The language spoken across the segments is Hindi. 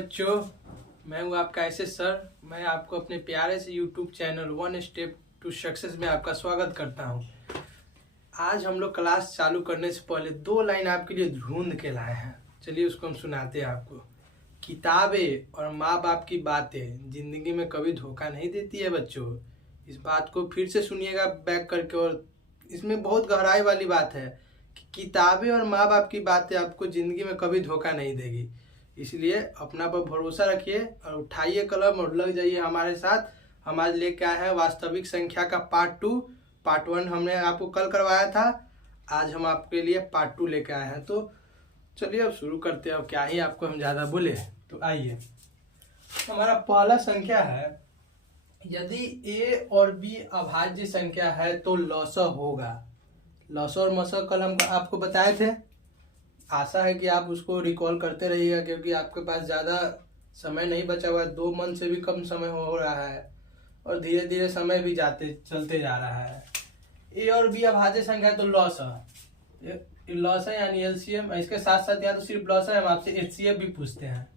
बच्चों, मैं हूं आपका एसएस सर। मैं आपको अपने प्यारे से YouTube channel one step to success में आपका स्वागत करता हूं। आज हम लोग क्लास चालू करने से पहले 2 लाइन आपके लिए ढूंढ के लाए हैं। चलिए उसको हम सुनाते हैं आपको। किताबें और माँ बाप की बातें जिंदगी में कभी धोखा नहीं देती है बच्चों। इस बात को फिर से सुनिएगा बैक करके, और इसमें बहुत गहराई वाली बात है कि किताबें और माँ बाप की बातें आपको जिंदगी में कभी धोखा नहीं देगी। इसलिए अपना पर भरोसा रखिए और उठाइए कलम और लग जाइए हमारे साथ। हम आज लेके आए हैं वास्तविक संख्या का पार्ट 2। पार्ट 1 हमने आपको कल करवाया था, आज हम आपके लिए पार्ट 2 लेके आए हैं। तो चलिए अब शुरू करते हैं। अब क्या ही आपको हम ज़्यादा बोले, तो आइए। हमारा पहला संख्या है, यदि ए और बी अभाज्य संख्या है तो लॉसा होगा। लॉसा और मसा कल हम आपको बताए थे। आशा है कि आप उसको रिकॉल करते रहिएगा, क्योंकि आपके पास ज़्यादा समय नहीं बचा हुआ है। 2 मंथ से भी कम समय हो रहा है और धीरे धीरे समय भी चलते जा रहा है। ए और बी अभाज्य संख्या है तो लॉसा यानी एलसीएम। इसके साथ साथ या तो सिर्फ लॉसा, हम आपसे एचसीएफ भी पूछते हैं।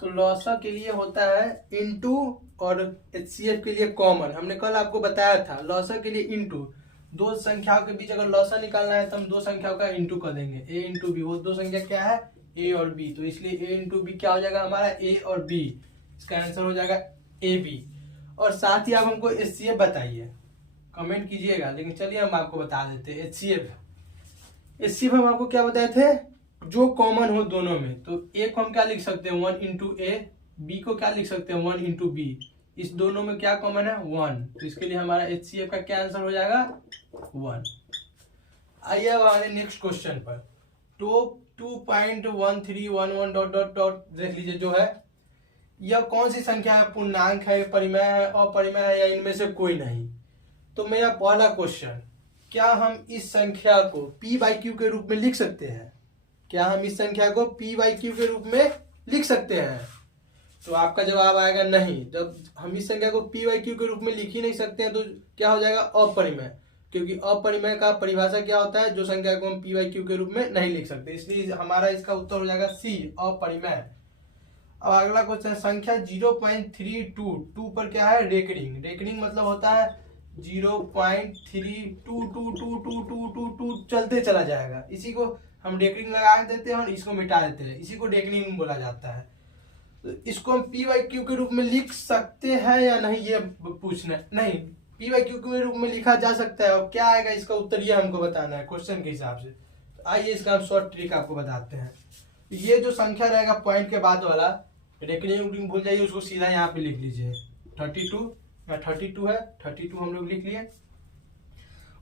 तो लॉसा के लिए होता है इनटू, और एचसीएफ के लिए कॉमन। हमने कल आपको बताया था लॉसा के लिए इनटू। 2 संख्याओं के बीच अगर लॉसा निकालना है तो हम 2 संख्याओं का इंटू कर देंगे, ए इंटू बी। वो 2 संख्या क्या है, ए और बी। तो इसलिए ए इंटू बी क्या हो जाएगा हमारा, ए और बी। इसका आंसर हो जाएगा ए बी। और साथ ही आप हमको एचसीएफ बताइए, कमेंट कीजिएगा। लेकिन चलिए हम आपको बता देते हैं एचसीएफ हम आपको क्या बताए थे, जो कॉमन हो दोनों में। तो ए को हम क्या लिख सकते हैं, 1 इंटू ए। बी को क्या लिख सकते हैं, 1 इंटू बी। इस दोनों में क्या कॉमन है, 1। तो इसके लिए हमारा एचसीएफ का क्या आंसर हो जाएगा, 1। आइए अब हमारे नेक्स्ट क्वेश्चन पर। तो 2.1311 डॉट डॉट डॉट देख लीजिए जो है, यह कौन सी संख्या है, पूर्णांक है, परिमेय है, अपरिमेय है, या इनमें से कोई नहीं। तो मेरा पहला क्वेश्चन, क्या हम इस संख्या को p बाई क्यू के रूप में लिख सकते हैं? क्या हम इस संख्या को p बाई क्यू के रूप में लिख सकते हैं? तो आपका जवाब आएगा नहीं। जब हम इस संख्या को p बाई क्यू के रूप में लिख ही नहीं सकते हैं तो क्या हो जाएगा, अपरिमेय। क्योंकि अपरिमेय का परिभाषा क्या होता है, जो संख्या को हम p बाई क्यू के रूप में नहीं लिख सकते। इसलिए हमारा इसका उत्तर हो जाएगा सी, अपरिमेय। अब अगला क्वेश्चन, संख्या 0.322 पर क्या है, रेकरिंग। रेकरिंग मतलब होता है 0.3222222 चलते चला जाएगा। इसी को हम रेकरिंग लगा देते हैं और इसको मिटा देते हैं। इसी को रेकरिंग बोला जाता है। तो इसको हम p बाई क्यू के रूप में लिख सकते हैं या नहीं, ये पूछना नहीं। p बाई क्यू के रूप में लिखा जा सकता है। और क्या आएगा इसका उत्तर, ये हमको बताना है क्वेश्चन के हिसाब से। तो आइए इसका हम शॉर्ट ट्रिक आपको बताते हैं। ये जो संख्या रहेगा पॉइंट के बाद वाला, रेकरिंग भूल जाइए, उसको सीधा यहाँ पे लिख लीजिए। 32 है, 32 हम लोग लिख लिए।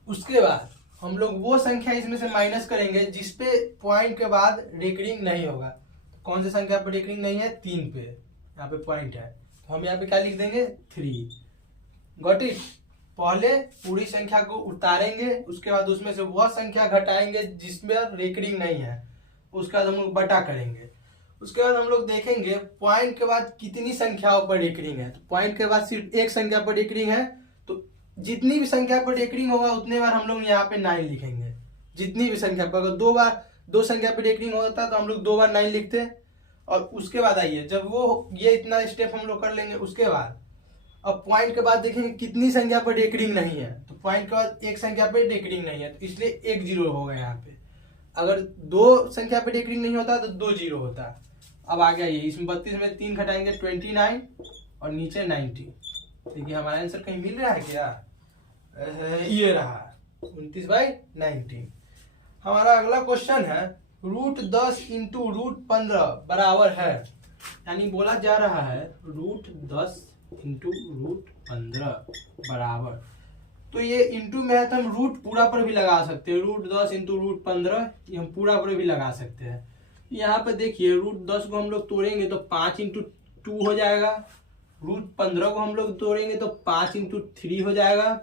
उसके बाद हम लोग वो संख्या इसमें से माइनस करेंगे जिसपे पॉइंट के बाद रेकरिंग नहीं होगा। तो कौन सी संख्या पर रेकरिंग नहीं है, 3 पे, यहाँ पे पॉइंट है। तो हम यहाँ पे क्या लिख देंगे, 3। Got it. पहले पूरी संख्या को उतारेंगे, उसके बाद उसमें से वह संख्या घटाएंगे जिसमें रेकरिंग नहीं है। उसके बाद हम लोग बटा करेंगे। उसके बाद हम लोग देखेंगे पॉइंट के बाद कितनी संख्याओं पर रेकरिंग है। तो पॉइंट के बाद सिर्फ एक संख्या पर रेकरिंग है, तो जितनी भी संख्या पर रेकरिंग होगा उतने बार हम लोग यहाँ पे 9 लिखेंगे। जितनी भी संख्या पर, अगर 2 बार 2 संख्या पर रेकरिंग होता तो हम लोग 2 बार 9 लिखते। और उसके बाद आइए, जब वो ये इतना स्टेप हम लोग कर लेंगे, उसके बाद अब पॉइंट के बाद देखेंगे कितनी संख्या पर रेकरिंग नहीं है। तो पॉइंट के बाद एक संख्या पर रेकरिंग नहीं है, तो इसलिए 1 0 होगा यहाँ पे। अगर 2 संख्या पर रेकरिंग नहीं होता तो 2 0 होता। अब आ गया ये, इसमें 32 में 3 घटाएंगे 29 और नीचे 90। देखिए हमारा आंसर कहीं मिल रहा है क्या, ये रहा 29/19। हमारा अगला क्वेश्चन है, √10 इंटू √15 बराबर है। यानी बोला जा रहा है √10 इंटू √15 बराबर। तो ये इंटू में है तो हम रूट पूरा पर भी लगा सकते हैं। √10 इंटू √15 ये हम पूरा पर भी लगा सकते हैं। यहाँ पे देखिए √10 को हम लोग तोड़ेंगे तो 5 इंटू 2 हो जाएगा। √15 को हम लोग तोड़ेंगे तो 5 इंटू 3 हो जाएगा।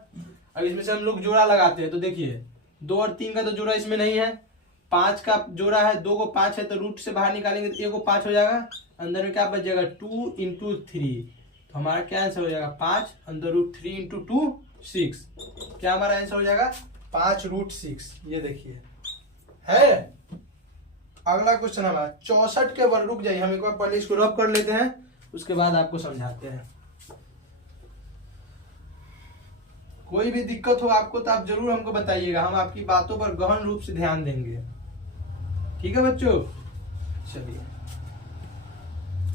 अब इसमें से हम लोग जोड़ा लगाते हैं तो देखिए 2 और 3 का तो जोड़ा इसमें नहीं है, 5 का जोड़ा है, 2 को 5 है, तो रूट से बाहर निकालेंगे तो 1 को 5 हो जाएगा। अंदर में क्या बच जाएगा, 2 इंटू 3। तो हमारा क्या आंसर हो जाएगा, 5 अंदर √3 इंटू 2 6। क्या हमारा आंसर हो जाएगा, 5 √6। ये देखिए है। अगला क्वेश्चन हमारा 64 के वर्ग, रुक जाइए हम एक बार पहले इसको रब कर लेते हैं, उसके बाद आपको समझाते हैं। कोई भी दिक्कत हो आपको तो आप जरूर हमको बताइएगा, हम आपकी बातों पर गहन रूप से ध्यान देंगे। ठीक है बच्चों, चलिए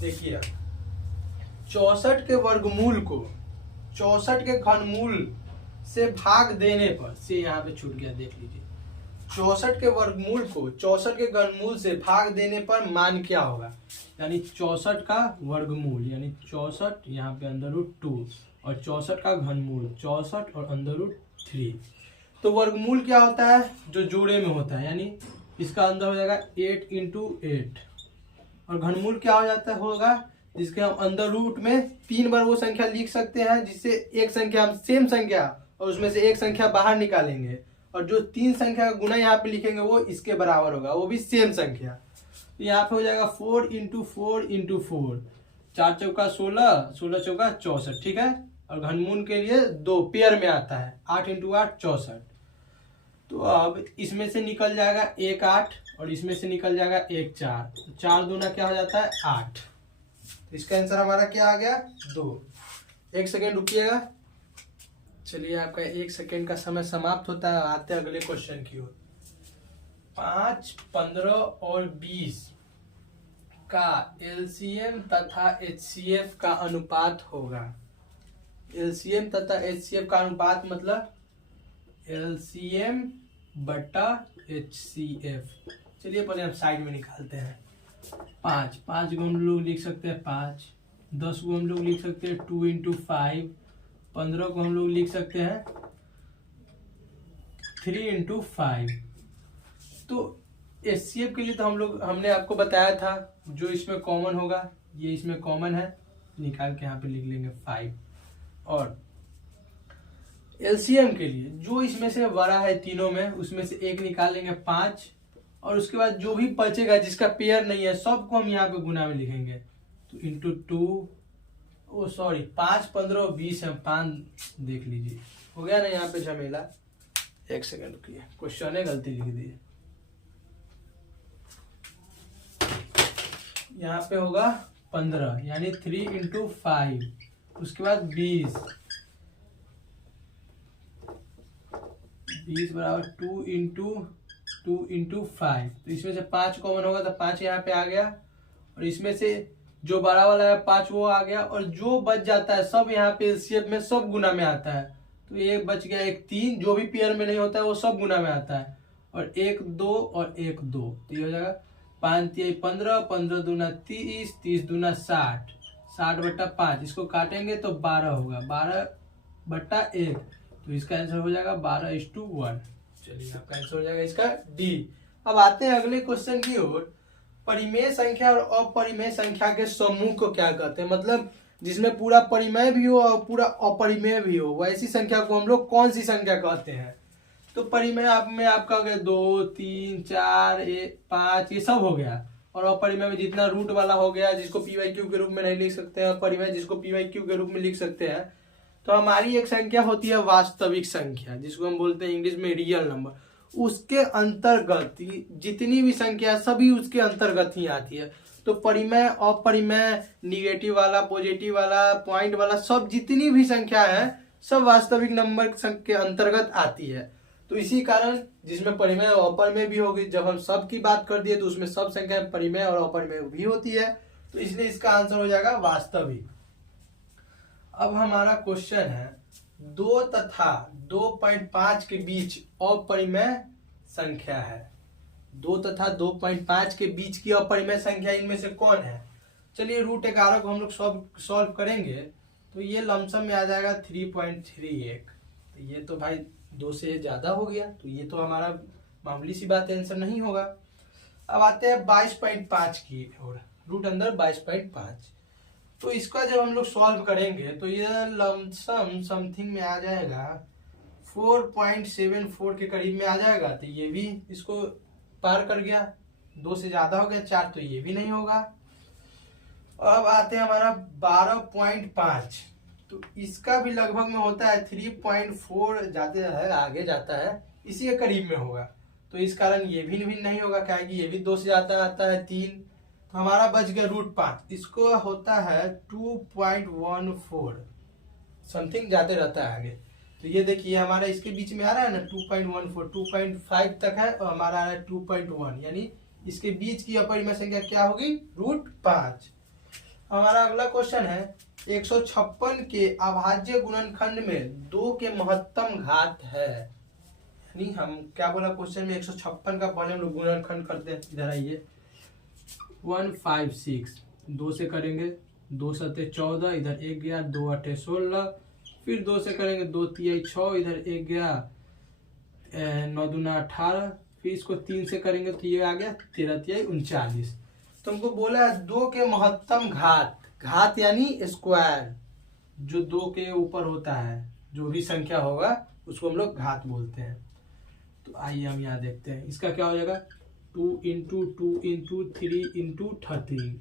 देखिए 64 के वर्गमूल को 64 के घनमूल से भाग देने पर, से यहाँ पे छूट गया देख लीजिए, 64 के वर्गमूल को 64 के घनमूल से भाग देने पर मान क्या होगा। यानी 64 का वर्गमूल यानी 64 यहाँ पे अंडर रूट 2 और 64 का घनमूल 64 और अंडर रूट 3। तो वर्गमूल क्या होता है, जो जोड़े में होता है, यानी इसका अंदर हो जाएगा 8 इंटू 8 और घनमूल क्या हो जाता है होगा, जिसके हम अंदर रूट में 3 बार वो संख्या लिख सकते हैं, जिससे एक संख्या हम सेम संख्या और उसमें से एक संख्या बाहर निकालेंगे और जो 3 संख्या का गुना यहाँ पे लिखेंगे वो इसके बराबर होगा, वो भी सेम संख्या। तो यहाँ पे हो जाएगा 4 इंटू 4 इंटू 4, 4 चौका 16, 16 चौका 64, ठीक है। और घनमूल के लिए 2 पेयर में आता है, 8 इंटू 8 64। तो अब इसमें से निकल जाएगा 1 8 और इसमें से निकल जाएगा 1 4, 4 दूना क्या हो जाता है 8। तो इसका आंसर हमारा क्या आ गया 2। 1 सेकेंड रुकिएगा, चलिए आपका 1 सेकेंड का समय समाप्त होता है, आते हैं अगले क्वेश्चन की ओर। 5, 15 और 20 का एलसीएम तथा एचसीएफ का अनुपात होगा। एलसीएम तथा एचसीएफ का अनुपात मतलब एलसीएम बटा एचसीएफ। चलिए पहले हम साइड में निकालते हैं। 5 को हम लोग लिख सकते हैं 5, 10 को हम लोग लिख सकते हैं 2 इंटू 5, 15 को हम लोग लिख सकते हैं 3 इंटू 5। तो एचसीएफ के लिए तो हमने आपको बताया था जो इसमें कॉमन होगा, ये इसमें कॉमन है, निकाल के यहाँ पे लिख लेंगे 5। और एलसीएम के लिए जो इसमें से बड़ा है तीनों में, उसमें से एक निकाल लेंगे 5 और उसके बाद जो भी बचेगा जिसका पेयर नहीं है सबको हम यहाँ पे गुना में लिखेंगे। तो इंटू 2, सॉरी 5, 15 और 20 है, 5 देख लीजिए हो गया ना यहाँ पे झमेला। 1 सेकेंड रुकिए, क्वेश्चन है गलती लिख दी, यहाँ पे होगा 15 यानी 3 इंटू 5, उसके बाद 20 बराबर 2 इंटू 5। तो इसमें से 5 कॉमन होगा तो 5 यहाँ पे आ गया और इसमें से जो बड़ा वाला है 5 वो आ गया और जो बच जाता है सब यहाँ पे एलसीएम में सब गुना में आता है। तो एक बच गया 1 3, जो भी पेयर में नहीं होता है वो सब गुना में आता है, और 1 2 और 1 2। तो ये हो जाएगा 5 3 15, 15 दूना 30, 30 दूना 60, 60 बट्टा 5, इसको काटेंगे तो 12 होगा, 12 बट्टा 1। तो इसका आंसर हो जाएगा 12:1। चलिए आपका आंसर हो जाएगा इसका डी। अब आते हैं अगले क्वेश्चन की ओर। परिमेय संख्या और अपरिमेय संख्या के समूह को क्या कहते हैं, मतलब जिसमें पूरा परिमेय भी हो और पूरा अपरिमेय भी हो, वैसी संख्या को हम लोग कौन सी संख्या कहते हैं। तो परिमेय में आपका हो गया 2 3 4 5 ये सब हो गया, और अपरिमेय में जितना रूट वाला हो गया जिसको पी/क्यू के रूप में नहीं लिख सकते हैं, परिमेय जिसको पी/क्यू के रूप में लिख सकते हैं। तो हमारी एक संख्या होती है वास्तविक संख्या, जिसको हम बोलते हैं इंग्लिश में रियल नंबर। उसके अंतर्गत जितनी भी संख्या सभी उसके अंतर्गत ही आती है। तो परिमेय, अपरिमेय, निगेटिव वाला, पॉजिटिव वाला, पॉइंट वाला, सब जितनी भी संख्या है सब वास्तविक नंबर के अंतर्गत आती है। तो इसी कारण जिसमें परिमेय और अपरिमेय भी होगी, जब हम सब की बात कर दिए तो उसमें सब संख्या परिमेय और अपरिमेय भी होती है, तो इसलिए इसका आंसर हो जाएगा वास्तविक। अब हमारा क्वेश्चन है 2 तथा 2.5 के बीच अपरिमेय संख्या है। 2 तथा 2.5 के बीच की अपरिमेय संख्या इनमें से कौन है। चलिए √11 को हम लोग सॉल्व करेंगे तो ये लमसम में आ जाएगा 3.31। तो ये तो भाई 2 से ज्यादा हो गया, तो ये तो हमारा मामूली सी बात, आंसर नहीं होगा। अब आते हैं 22.5 की ओर, रूट अंदर 22.5। तो इसका जब हम लोग सॉल्व करेंगे तो ये लमसम समथिंग में आ जाएगा 4.74 के करीब में आ जाएगा। तो ये भी इसको पार कर गया, 2 से ज्यादा हो गया 4, तो ये भी नहीं होगा। और अब आते हैं हमारा 12.5, तो इसका भी लगभग में होता है 3.4 जाते है, आगे जाता है, इसी के करीब में होगा। तो इस कारण ये भी भिन्न नहीं होगा, क्या है कि ये भी 2 से ज़्यादा आता है 3, तो हमारा बच गया √5। इसको होता है 2.14 समथिंग जाते रहता है आगे। तो ये देखिए हमारा इसके बीच में आ रहा है ना 2.14, 2.5 तक है और हमारा आ रहा है 2.1, यानी इसके बीच की अपरिमेय संख्या क्या होगी √5। हमारा अगला क्वेश्चन है 156 के अभाज्य गुणनखंड में 2 के महत्तम घात है। यानी हम क्या बोला क्वेश्चन में 156 का पहले हम लोग गुणनखंड करते हैं। इधर आइए 156 2 से करेंगे 2 7 14, इधर 1 गया 2 8 16, फिर 2 से करेंगे 2 3 6, इधर 1 गया 9 2 18, फिर इसको 3 से करेंगे तो ये आ गया 13 3 39। तो हमको बोला है 2 के महत्तम घात, घात यानी स्क्वायर, जो 2 के ऊपर होता है जो भी संख्या होगा उसको हम लोग घात बोलते हैं। तो आइए हम यहाँ देखते हैं इसका क्या हो जाएगा 2 × 2 × 3 × 13।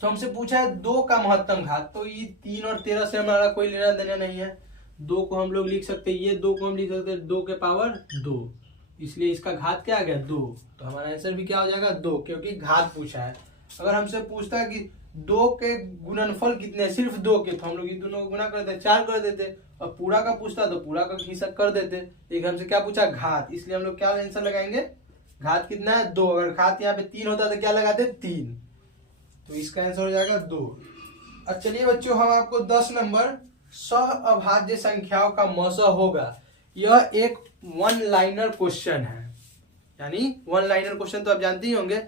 तो हमसे पूछा है 2 का महत्तम घात, तो ये 3 और 13 से हमारा कोई लेना देना नहीं है। 2 को हम लोग लिख सकते हैं, ये 2 को हम लिख सकते हैं 2 के पावर 2, इसलिए इसका घात क्या आ गया 2। तो हमारा आंसर भी क्या हो जाएगा 2, क्योंकि घात पूछा है। अगर हमसे पूछता है कि 2 के गुणनफल कितने, सिर्फ 2 के, तो हम लोग इन दोनों को गुना कर देते 4 कर देते, और पूरा का पूछता तो पूरा का हिस्सा कर देते। लेकिन हमसे क्या पूछा घात, इसलिए हम लोग क्या आंसर लगाएंगे घात कितना है 2। अगर घात यहाँ पे 3 होता तो क्या लगाते 3, तो इसका आंसर हो जाएगा 2। अब चलिए बच्चों हम आपको 10 नंबर सह अभाज्य संख्याओं का मौसा होगा। यह एक 1 लाइनर क्वेश्चन है, यानी 1 लाइनर क्वेश्चन तो आप जानते ही होंगे।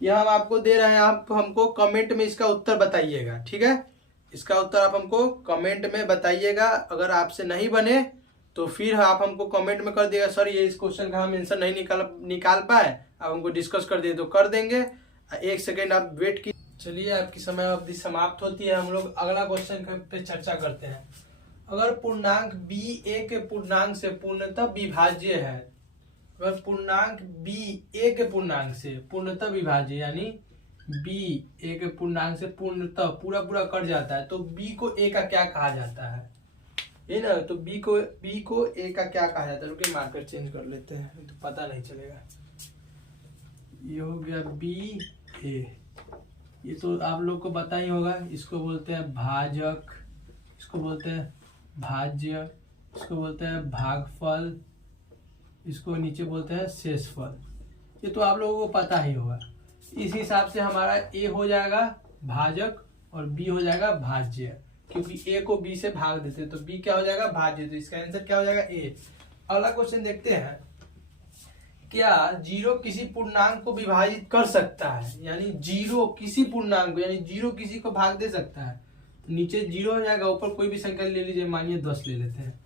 यह हम आपको दे रहे हैं, आप हमको कमेंट में इसका उत्तर बताइएगा, ठीक है। इसका उत्तर आप हमको कमेंट में बताइएगा। अगर आपसे नहीं बने तो फिर आप हमको कमेंट में कर दिएगा सर ये इस क्वेश्चन का हम आंसर नहीं निकाल पाए, आप हमको डिस्कस कर दिए तो कर देंगे। 1 सेकेंड आप वेट की। चलिए आपकी समय अवधि समाप्त होती है, हम लोग अगला क्वेश्चन पे चर्चा करते हैं। अगर पूर्णांक b a के पूर्णांक से पूर्णतः विभाज्य है, अगर पूर्णांक b a के पूर्णांक से पूर्णतः विभाज्य, यानी b a के पूर्णांक से पूर्णतः पूरा पूरा कट जाता है, तो b को a का क्या कहा जाता है, ये ना। तो b को a का क्या कहा जाता है, रुकिए मार्कर चेंज कर लेते हैं तो पता नहीं चलेगा। ये हो गया b a, ये तो आप लोग को पता ही होगा। इसको बोलते हैं भाजक, इसको बोलते हैं भाज्य, इसको बोलते हैं भागफल, इसको नीचे बोलते हैं शेषफल। ये तो आप लोगों को पता ही होगा। इस हिसाब से हमारा a हो जाएगा भाजक और b हो जाएगा भाज्य, क्योंकि a को b से भाग देते हैं तो b क्या हो जाएगा भाज्य। तो इसका आंसर क्या हो जाएगा a। अगला क्वेश्चन देखते हैं, क्या 0 किसी पूर्णांक को विभाजित कर सकता है, यानी 0 किसी पूर्णांक को, यानी 0 किसी को भाग दे सकता है। नीचे 0 हो जाएगा, ऊपर कोई भी संख्या ले लीजिए, मानिए 10 ले लेते हैं,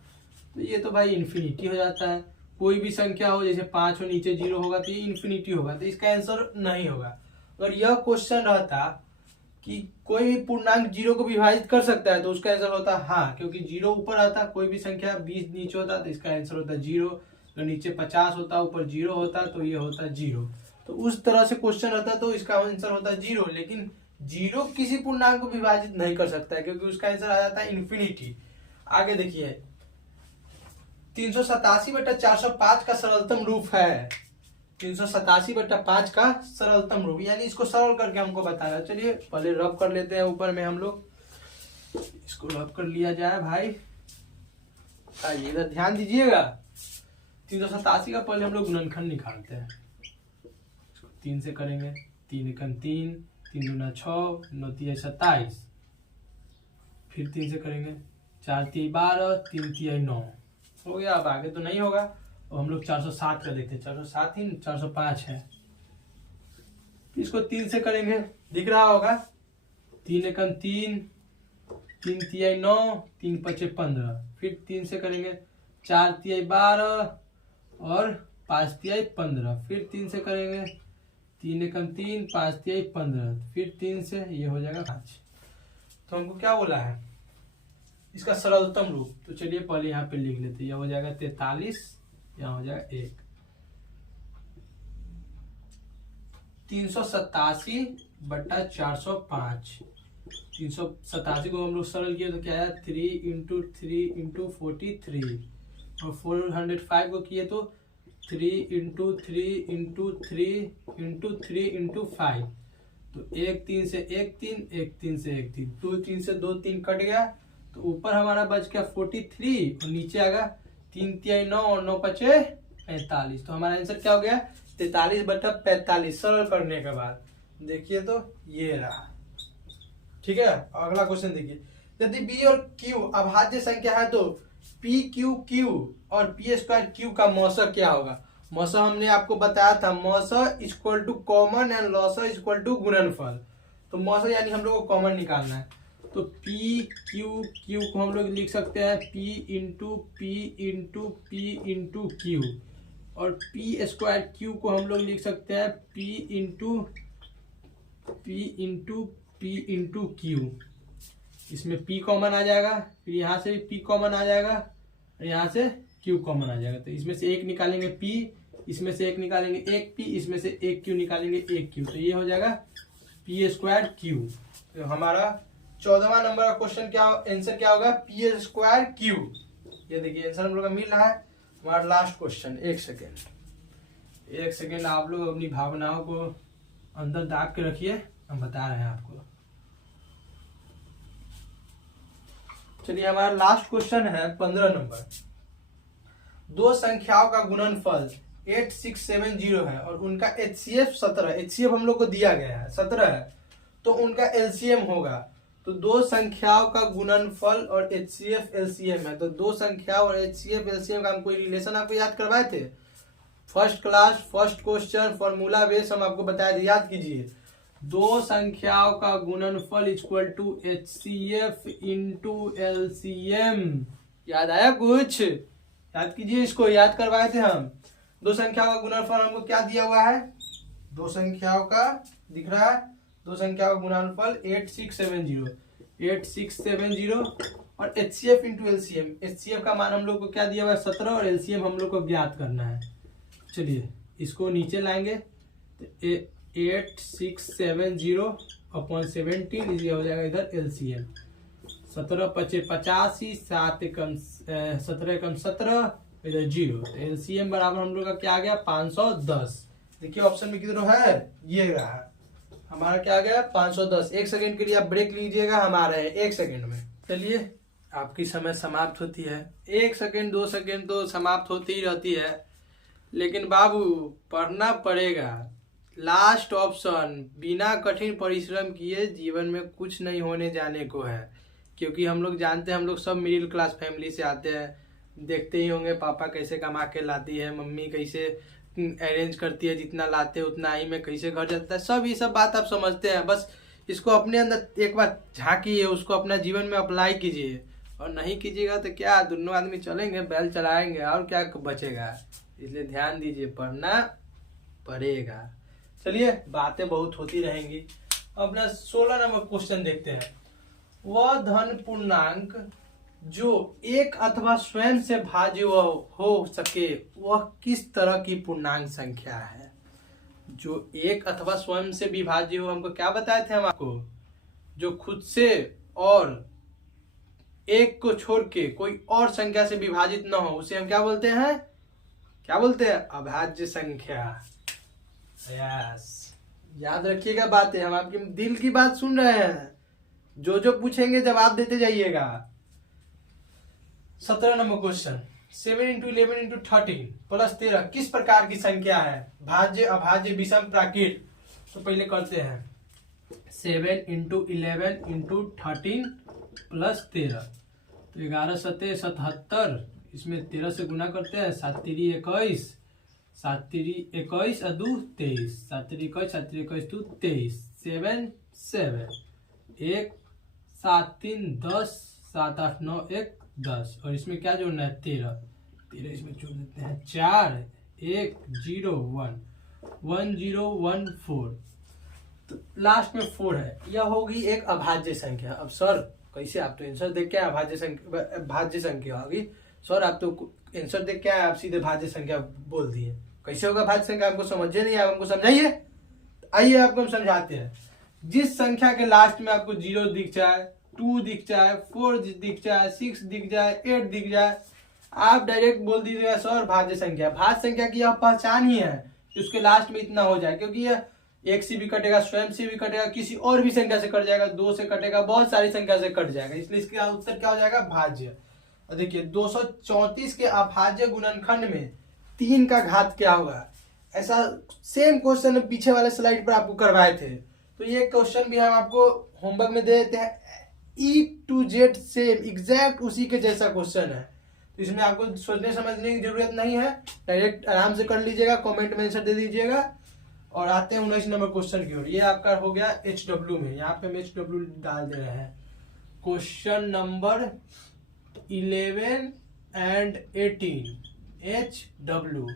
तो ये तो भाई इन्फिनिटी हो जाता है। कोई भी संख्या हो, जैसे 5 हो नीचे 0 होगा तो ये इन्फिनिटी होगा, तो इसका आंसर नहीं होगा। अगर यह क्वेश्चन रहता कि कोई भी पूर्णांक 0 को विभाजित कर सकता है तो उसका आंसर होता हाँ, क्योंकि 0 ऊपर आता, कोई भी संख्या 20 नीचे होता तो इसका आंसर होता 0। तो नीचे 50 होता, ऊपर 0 होता, तो ये होता 0। तो उस तरह से क्वेश्चन रहता तो इसका आंसर होता 0। लेकिन 0 किसी पूर्णांक को विभाजित नहीं कर सकता है, क्योंकि उसका आंसर आ जाता है इन्फिनिटी। आगे देखिए 387/405 का सरलतम रूप है। 387/5 का सरलतम रूप, यानी इसको सरल करके हमको बताया। चलिए पहले रब कर लेते हैं ऊपर में, हम लोग इसको रब कर लिया जाए भाई। आइए इधर ध्यान दीजिएगा, 387 का पहले हम लोग गुणनखंड निकालते हैं। 3 से करेंगे, 3 × 3, 3 × 6, 9 × 27, फिर 3 से करेंगे, 4 × 3 12, 3 × 9 हो गया। अब आगे तो नहीं होगा, और हम लोग 407 का देखते हैं। 407 ही 405 है, इसको 3 से करेंगे, दिख रहा होगा। 3 × 3, 3 × 9, 3 × 5 15, फिर 3 से करेंगे, 4 × 12 और 5 × 15, फिर 3 से करेंगे, 3 × 3, 5 × 15, फिर 3 से, ये हो जाएगा 5। तो हमको क्या बोला है इसका सरलतम रूप, तो चलिए पहले यहाँ पे लिख लेते हैं। यह हो जाएगा 43, यहाँ हो जाएगा 1। 387/405, 387 को हम लोग सरल किए तो क्या है 3 × 3 × 43, और 405 को किए तो 3 इंटू 3 इंटू 3 इंटू 3 इंटू 5, तो 1 3 से 1 3, 1 3 से 1 3, 2 3 से 2 3 कट गया, तो ऊपर हमारा बच गया 43 और नीचे आएगा 3 3 9 और 9 5 45। तो हमारा आंसर क्या हो गया 43/45 सरल करने के बाद। देखिए तो ये रहा। ठीक है, अगला क्वेश्चन देखिए, यदि बी और क्यू अभाज्य संख्या है तो पी क्यू क्यू और पी स्क्वायर क्यू का मौसर क्या होगा। मौसर हमने आपको बताया था, मौसर इक्वल टू कॉमन एंड लॉसर इक्वल टू गुणनफल। तो मौसर यानी हम लोग को कॉमन निकालना है, तो पी क्यू क्यू को हम लोग लिख सकते हैं P into P into P into Q, और पी स्क्वायर क्यू को हम लोग लिख सकते हैं P into P into P into Q. इसमें p कॉमन आ जाएगा, फिर यहाँ से भी p कॉमन आ जाएगा और यहाँ से q कॉमन आ जाएगा। तो इसमें से एक निकालेंगे p, इसमें से एक निकालेंगे एक p, इसमें से एक q निकालेंगे एक q, तो ये हो जाएगा p स्क्वायर q। तो हमारा 14वां नंबर का क्वेश्चन क्या आंसर क्या होगा p स्क्वायर q। ये देखिए आंसर हम लोग का मिल रहा है। हमारा लास्ट क्वेश्चन, एक सेकेंड आप लोग अपनी भावनाओं को अंदर दाब के रखिए, हम बता रहे हैं आपको। चलिए हमारा लास्ट क्वेश्चन है 15 नंबर। दो संख्याओं का गुणनफल 8670 है और उनका HCF 17, HCF हम लोग को दिया गया है 17 है, तो उनका LCM होगा। तो दो संख्याओं का गुणनफल और HCF LCM है, तो दो संख्याओं और HCF LCM का हम कोई रिलेशन आपको याद करवाए थे first class, first question, formula base हम आपको बताया थे, याद कीजिए। दो संख्याओं का गुणनफल equal to HCF into LCM। याद आया कुछ? याद कीजिए, इसको याद करवाए थे हम। दो संख्याओं का गुणनफल हमको क्या दिया हुआ है, दो संख्याओं का दिख रहा है, दो संख्याओं का गुणनफल 8670 और HCF इंटू LCM। HCF का मान हम लोग को क्या दिया हुआ है 17 और LCM हम लोग को ज्ञात करना है। चलिए इसको नीचे लाएंगे, तो 8670 अपॉन 17, ये हो जाएगा इधर LCM। 17 पचे 85, 7 एकम 17 एकम 17, इधर 0, तो LCM बराबर हम लोग का क्या आ गया 510। देखिए ऑप्शन में किधर है, ये रहा हमारा क्या आ गया 510। एक सेकंड के लिए आप ब्रेक लीजिएगा, हम आ रहे हैं एक सेकंड में। चलिए आपकी समय समाप्त होती है, 1 सेकंड 2 सेकंड तो समाप्त होती ही रहती है, लेकिन बाबू पढ़ना पड़ेगा। लास्ट ऑप्शन, बिना कठिन परिश्रम किए जीवन में कुछ नहीं होने जाने को है, क्योंकि हम लोग जानते हैं हम लोग सब मिडिल क्लास फैमिली से आते हैं। देखते ही होंगे पापा कैसे कमा के लाती है, मम्मी कैसे अरेंज करती है, जितना लाते हैं उतना ही में कैसे घर चलता है, सब ये सब बात आप समझते हैं। बस इसको अपने अंदर एक बार झांकिए, उसको अपना जीवन में अप्लाई कीजिए, और नहीं कीजिएगा तो क्या दोनों आदमी चलेंगे बैल चलाएंगे और क्या बचेगा। इसलिए ध्यान दीजिए, पढ़ना पड़ेगा। चलिए बातें बहुत होती रहेंगी। अपना 16 नंबर क्वेश्चन देखते हैं। वह धन पूर्णांक जो एक अथवा स्वयं से भाज्य हो सके वह किस तरह की पूर्णांक संख्या है। जो एक अथवा स्वयं से विभाज्य हो, हमको क्या बताए थे हम आपको, जो खुद से और एक को छोड़ के कोई और संख्या से विभाजित न हो, उसे हम क्या बोलते हैं, क्या बोलते हैं, अभाज्य संख्या। यस, याद रखिएगा बातें, हम आपके दिल की बात सुन रहे हैं, जो जो पूछेंगे जवाब देते जाइएगा। 17 number question, 7 into 11 into 13 plus 13 किस प्रकार की संख्या है, भाज्य अभाज्य विषम प्राकृत। तो पहले करते हैं 7 इंटू 11 इंटू 13 प्लस 13, तो 11 7 77, इसमें 13 से गुना करते हैं, 7 3 21, 7 3 21 और 2 23, 7 3 21, 7 3 21 2 23, 7 7 1 7 3 10, 7 8 9 1 10, और इसमें क्या जोड़ना है 13 इसमें जोड़ देते हैं 4 1 0 1 1 0 1 4, तो लास्ट में 4 है। यह होगी एक अभाज्य संख्या। अब सर कैसे, आप तो आंसर देख के अभाज्य संख्या भाज्य संख्या होगी। सर आप तो आंसर देख के आप सीधे भाज्य संख्या बोल दिए, कैसे होगा भाज्य संख्या, हमको समझे नहीं, आप हमको समझाइए। आइए आपको हम समझाते हैं। जिस संख्या के लास्ट में आपको 0 दिख जाए, 2 दिख जाए, 4 दिख जाए, 6 दिख जाए, 8 दिख जाए, आप डायरेक्ट बोल दीजिएगा सर भाज्य संख्या, भाज्य संख्या की आप पहचान ही है कि उसके लास्ट में इतना हो जाए, क्योंकि यह एक से भी कटेगा, स्वयं से भी कटेगा, किसी और भी संख्या से कट जाएगा, 2 से कटेगा, बहुत सारी संख्या से कट जाएगा, इसलिए इसका उत्तर क्या हो जाएगा, भाज्य। और देखिए 234 के अभाज्य गुणनखंड में 3 का घात क्या होगा। ऐसा सेम क्वेश्चन पीछे वाले स्लाइड पर आपको करवाए थे, तो ये क्वेश्चन भी हम आपको होमवर्क में दे देते हैं। E to Z same exact उसी के जैसा क्वेश्चन है, तो इसमें आपको सोचने समझने की जरूरत नहीं है, डायरेक्ट आराम से कर लीजिएगा, कमेंट में आंसर दे दीजिएगा। और आते हैं 19 नंबर क्वेश्चन की ओर। ये आपका हो गया HW में, यहाँ पे हम HW डाल दे रहे हैं। Question number 11 and 18 HW,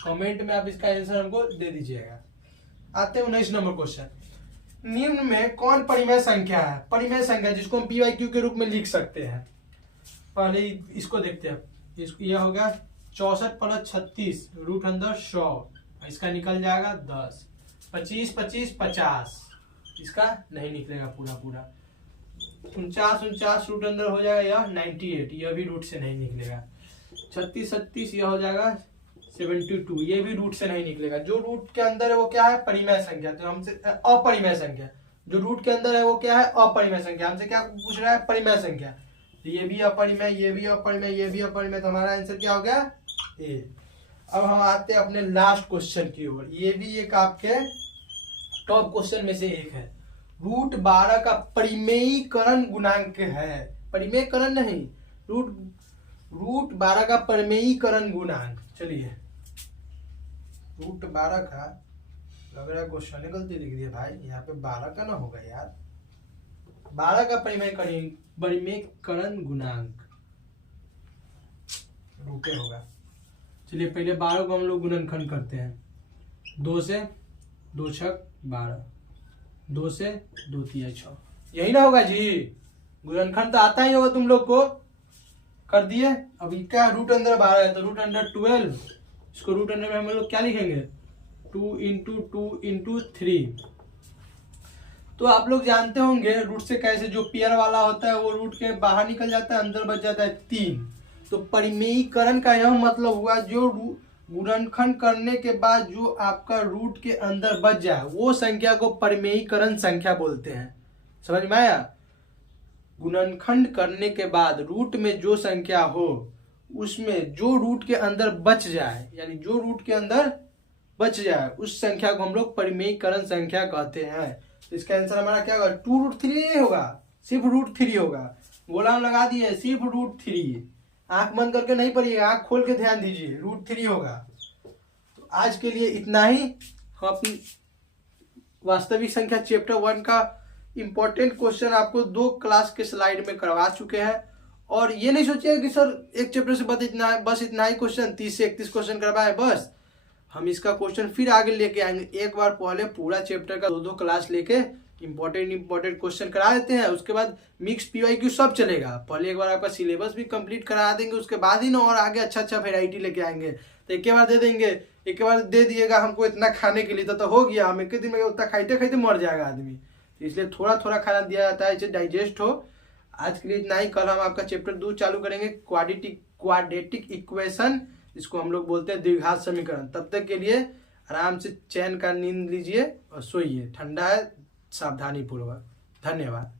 comment में आप इसका आंसर हमको दे दीजिएगा। आते हैं 19 नंबर क्वेश्चन। निम्न में कौन परिमेय संख्या है, परिमेय संख्या जिसको हम PYQ के रूप में लिख सकते हैं। पहले इसको देखते हैं, यह हो गया 64 + 36 √100, इसका निकल जाएगा 10, 25 25 50, इसका नहीं निकलेगा पूरा पूरा, 49 रूट अंदर हो जाएगा, यह 98, यह भी रूट से नहीं निकलेगा, 36 37 यह हो जाएगा 72, ये भी रूट से नहीं निकलेगा। जो रूट के अंदर है वो क्या है, परिमेय संख्या, तो हमसे अपरिमेय संख्या, जो रूट के अंदर है वो क्या है, अपरिमेय संख्या। हमसे क्या पूछ रहा है, परिमेय संख्या, तो ये भी अपरिमेय, ये भी अपरिमेय, ये भी अपरिमेय, तो हमारा आंसर क्या हो गया, ए। अब हम आते हैं अपने लास्ट क्वेश्चन की ओर। ये भी एक आपके टॉप क्वेश्चन में से एक है। √12 का परिमेयीकरण गुणांक है, परिमेयीकरण नहीं, √12 का परिमेयीकरण गुणांक। चलिए √12 का लग रहा है क्वेश्चन ने गलती लिख दिया भाई, यहाँ पे 12 का ना होगा यार, 12 का परिमेयीकरण गुणांक रूपे होगा। चलिए पहले 12 को हम लोग गुणनखंड करते हैं, 2 से 2 6 12, 2 से 2 3 6, यही ना होगा जी, गुणनखंड तो आता ही होगा तुम लोग को, कर दिए। अब क्या रूट अंदर 12 है, तो √12, इसको रूट अंडर में हम लोग क्या लिखेंगे, 2 × 2 × 3। तो आप लोग जानते होंगे रूट से कैसे, जो पेयर वाला होता है वो रूट के बाहर निकल जाता है, अंदर बच जाता है 3। तो परिमेयीकरण का यह मतलब हुआ जो गुणनखंड करने के बाद जो आपका रूट के अंदर बच जाए वो संख्या को परिमेयीकरण संख्या बोलते हैं। समझ में आया, गुणनखंड करने के बाद रूट में जो संख्या हो उसमें जो रूट के अंदर बच जाए, यानी जो रूट के अंदर बच जाए उस संख्या को हम लोग परिमेयीकरण संख्या कहते हैं। तो इसका आंसर हमारा क्या होगा, 2√3 नहीं होगा, सिर्फ √3 होगा। गोला लगा दिए, सिर्फ √3, आंख बंद करके नहीं पढ़िएगा, आंख खोल के ध्यान दीजिए, √3 होगा। तो आज के लिए इतना ही। हम अपनी वास्तविक संख्या चैप्टर 1 का इंपॉर्टेंट क्वेश्चन आपको 2 क्लास के स्लाइड में करवा चुके हैं। और ये नहीं सोचिएगा कि सर एक चैप्टर से बस इतना ही क्वेश्चन, 30 से 31 क्वेश्चन करवाए बस। हम इसका क्वेश्चन फिर आगे लेके आएंगे, एक बार पहले पूरा चैप्टर का 2 क्लास लेके इंपॉर्टेंट क्वेश्चन करा देते हैं, उसके बाद मिक्स PYQ सब चलेगा। पहले एक बार आपका सिलेबस भी कंप्लीट करा देंगे, उसके बाद ही ना और आगे अच्छा वेराइटी लेके आएंगे। तो एक बार दे देंगे, एक बार दे दिएगा हमको इतना खाने के लिए तो हो गया, हम एक दिन में उतना खाते खाते मर जाएगा आदमी। तो इसलिए थोड़ा थोड़ा खाना दिया जाता है, इसे डाइजेस्ट हो। आज के लिए इतना ही। कल हम आपका चैप्टर 2 चालू करेंगे, क्वाड्रेटिक इक्वेशन, इसको हम लोग बोलते हैं द्विघात समीकरण। तब तक के लिए आराम से चैन का नींद लीजिए और सोइए, ठंडा है, सावधानी पूर्वक। धन्यवाद।